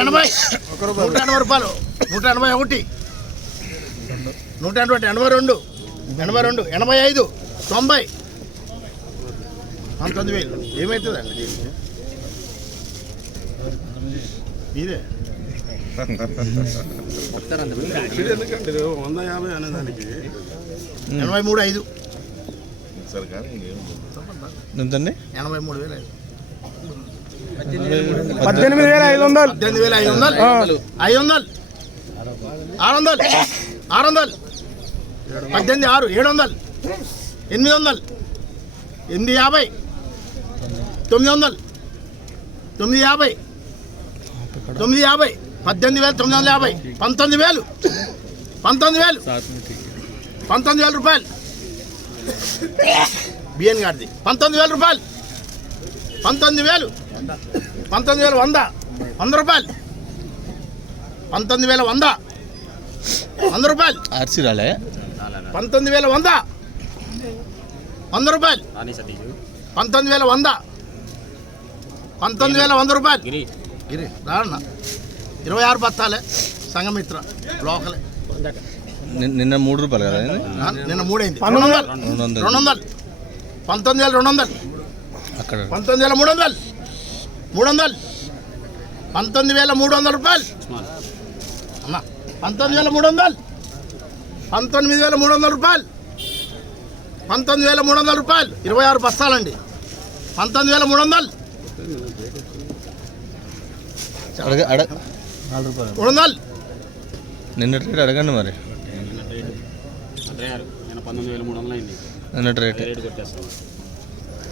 ఎనభై. నూట ఎనభై రూపాయలు. నూట ఎనభై ఒకటి. నూట ఎనభై ఒకటి, ఎనభై రెండు. ఎనభై రెండు ఎనభై ఐదు తొంభై. పంతొమ్మిది వేలు. ఏమవుతుందండి దీనికి మీరే ఎందుకంటే వంద యాభై అనేదానికి ఎనభై మూడు ఐదు సరే కానీ ఎనభై మూడు వేలు ఐదు. పద్దెనిమిది వేల ఐదు వందలు. పద్దెనిమిది వేల ఐదు వందలు. ఐదు వందలు. ఆరు వందలు. ఆరు వందలు. పద్దెనిమిది ఆరు. ఏడు వందలు. ఎనిమిది వందలు. ఎనిమిది యాభై. తొమ్మిది వందలు. తొమ్మిది యాభై. తొమ్మిది యాభై. పద్దెనిమిది వేలు తొమ్మిది వందల యాభై. పంతొమ్మిది వేలు. పంతొమ్మిది వేలు. పంతొమ్మిది వేల రూపాయలు. బిఎన్ గారిది. పంతొమ్మిది వేల రూపాయలు. పంతొమ్మిది వేలు. పంతొమ్మిది వేల వంద. వంద రూపాయలు. పంతొమ్మిది వేల వంద. వంద రూపాయలు. ఆర్సీ రాలే. పంతొమ్మిది వేల వంద. వంద రూపాయలు. పంతొమ్మిది వేల వంద. పంతొమ్మిది వేల వంద రూపాయలు. గిరి. రాన్న ఇరవై ఆరు బత్తాలే. సంగమిత్ర లోకలే. నిన్న- మూడు రూపాయలు కదా నిన్న మూడైంది. రెండు వందలు. రెండు వందలు. పంతొమ్మిది వేల రెండు వందలు. అక్కడ. పంతొమ్మిది వేల మూడు వందలు మూడు వందలు పంతొమ్మిది వేల మూడు వందల రూపాయలు అన్న పంతొమ్మిది వేల మూడు వందలు పంతొమ్మిది వేల మూడు వందల రూపాయలు. పంతొమ్మిది వేల మూడు వందల రూపాయలు. ఇరవై ఆరు బస్తాలండి. పంతొమ్మిది వేల మూడు వందలు మూడు వందలు నిన్నటి రేట్ అడగండి మరి. నేను పంతొమ్మిది వేల మూడు వందలు అయింది నిన్నటి రేట్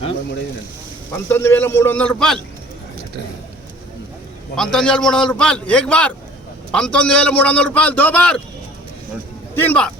పంతొమ్మిది వేల మూడు వందల రూపాయలు. పంతొమ్మిది వేల మూడు వందల రూపాయలు. ఏక్ బార్. పంతొమ్మిది వేల మూడు వందల రూపాయలు. దో బార్. తీన్ బార్.